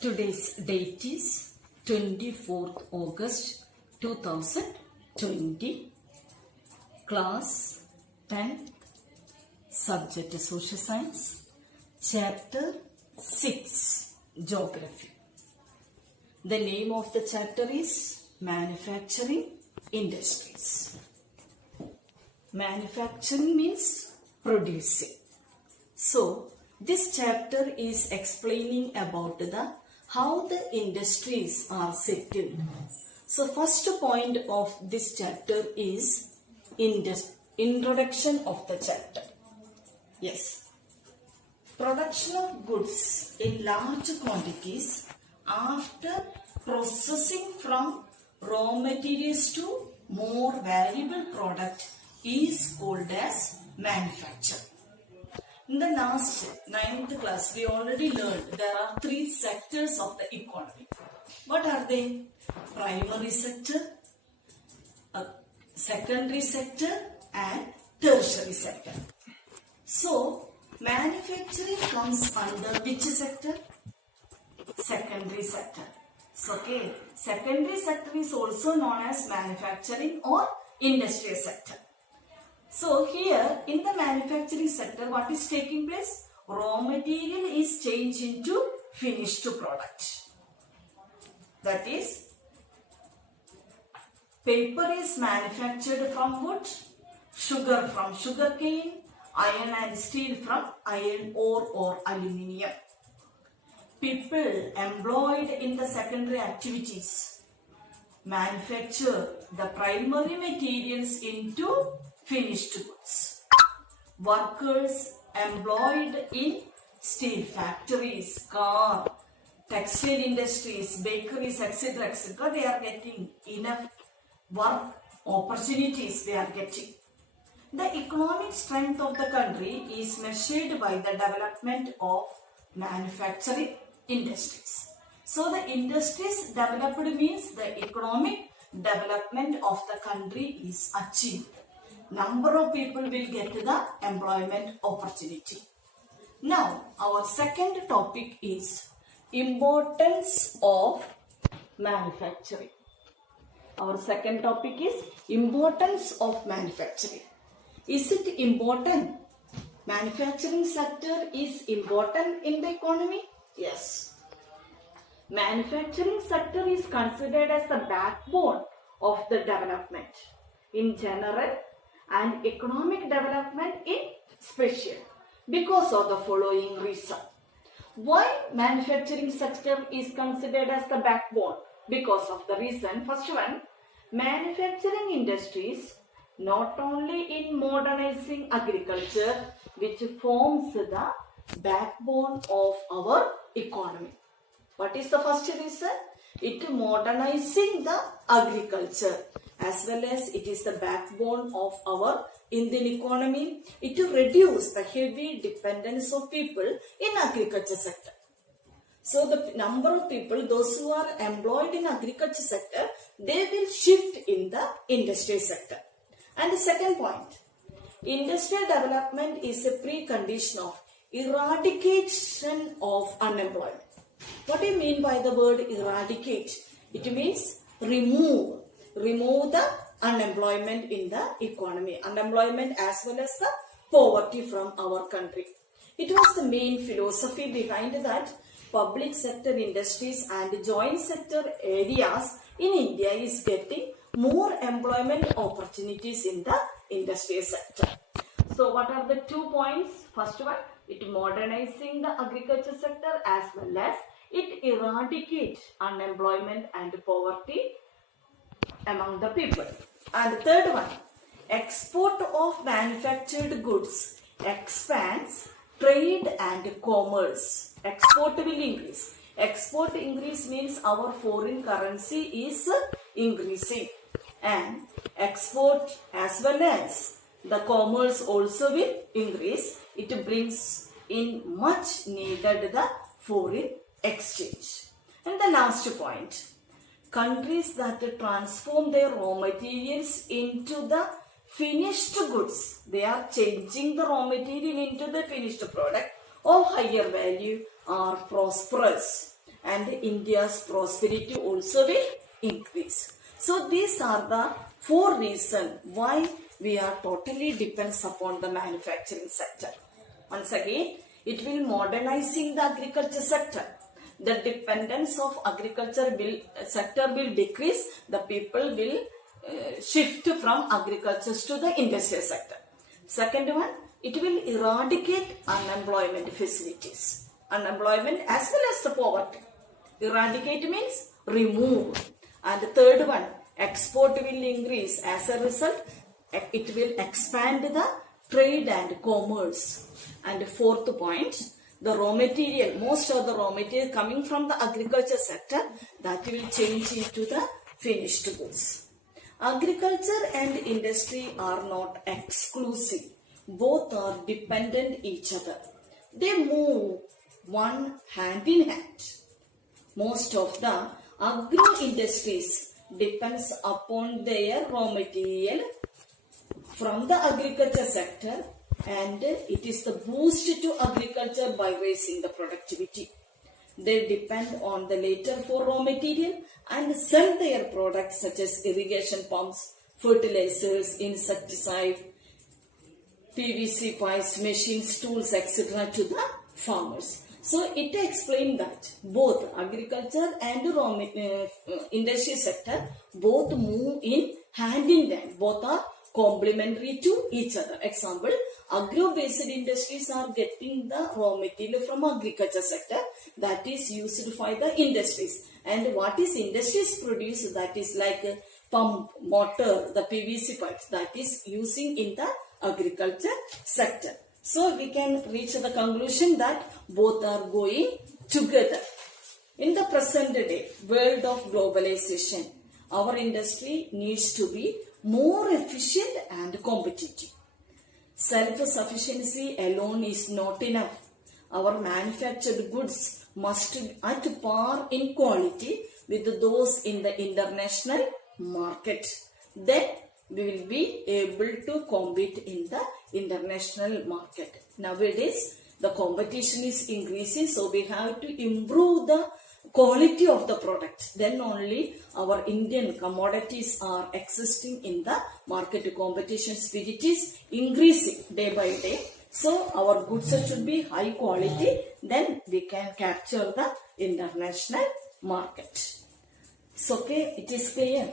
Today's date is 24th August 2020. Class 10, Subject Social Science, Chapter 6, Geography. The name of the chapter is Manufacturing Industries. Manufacturing means producing. So, this chapter is explaining about how the industries are settled. So, first point of this chapter is introduction of the chapter. Yes. Production of goods in large quantities after processing from raw materials to more valuable product is called as manufacture. In the last 9th class, we already learned there are 3 sectors of the economy. What are they? Primary sector, secondary sector and tertiary sector. So, manufacturing comes under which sector? Secondary sector. So, okay, secondary sector is also known as manufacturing or industrial sector. So, here in the manufacturing sector, what is taking place? Raw material is changed into finished product. That is, paper is manufactured from wood, sugar from sugarcane, iron and steel from iron ore or aluminium. People employed in the secondary activities manufacture the primary materials into finished goods. Workers employed in steel factories, car, textile industries, bakeries, etc., etc., they are getting enough work opportunities they are getting. The economic strength of the country is measured by the development of manufacturing industries. So the industries developed means the economic development of the country is achieved. Number of people will get the employment opportunity. Now, our second topic is importance of manufacturing. Our second topic is importance of manufacturing. Is it important? Manufacturing sector is important in the economy? Yes. Manufacturing sector is considered as the backbone of the development in general and economic development in special because of the following reason. Why manufacturing sector is considered as the backbone? Because of the reason. First one, manufacturing industries not only in modernizing agriculture which forms the backbone of our economy. What is the first reason? It modernizing the agriculture as well as it is the backbone of our Indian economy. It reduce the heavy dependence of people in agriculture sector. So the number of people, those who are employed in agriculture sector, they will shift in the industrial sector. And the second point, industrial development is a precondition of eradication of unemployment. What do you mean by the word eradicate? It means remove the unemployment in the economy. Unemployment as well as the poverty from our country. It was the main philosophy behind that public sector industries and joint sector areas in India is getting more employment opportunities in the industrial sector. So what are the 2 points? First one, it modernizing the agriculture sector as well as it eradicate unemployment and poverty among the people. And the third one, export of manufactured goods expands trade and commerce. Export will increase. Export increase means our foreign currency is increasing. And export as well as the commerce also will increase. It brings in much needed the foreign exchange. And the last point, countries that transform their raw materials into the finished goods, they are changing the raw material into the finished product of higher value are prosperous. and India's prosperity also will increase. So these are the 4 reasons why we are totally depends upon the manufacturing sector. Once again, it will modernizing the agriculture sector. The dependence of agriculture sector will decrease. The people will shift from agriculture to the industrial sector. Second one, it will eradicate unemployment facilities. Unemployment as well as the poverty. Eradicate means remove. And the third one, export will increase. As a result, it will expand the trade and commerce. And the fourth point, the raw material, most of the raw material coming from the agriculture sector, that will change into the finished goods. Agriculture and industry are not exclusive. Both are dependent each other. They move one hand in hand. Most of the agro industries depends upon their raw material from the agriculture sector, and it is the boost to agriculture by raising the productivity. They depend on the latter for raw material and sell their products such as irrigation pumps, fertilizers, insecticide, PVC pipes, machines, tools, etc. to the farmers. So it explains that both agriculture and raw industry sector both move in hand, both are complementary to each other. Example, agro-based industries are getting the raw material from agriculture sector, that is used by the industries. And what is industries produce, that is like a pump, motor, the PVC pipes, that is using in the agriculture sector. So we can reach the conclusion that both are going together. In the present day world of globalization, our industry needs to be more efficient and competitive. Self-sufficiency alone is not enough. Our manufactured goods must be at par in quality with those in the international market. Then we will be able to compete in the international market. Nowadays, the competition is increasing, so we have to improve the quality of the product. Then only our Indian commodities are existing in the market. Competition spirit is increasing day by day. So our goods should be high quality. Then we can capture the international market. So okay, it is clear.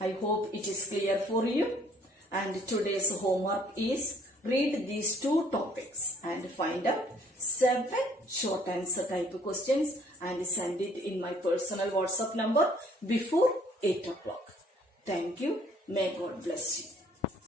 I hope it is clear for you. And today's homework is read these 2 topics and find out 7 short answer type questions and send it in my personal WhatsApp number before 8 o'clock. Thank you. May God bless you.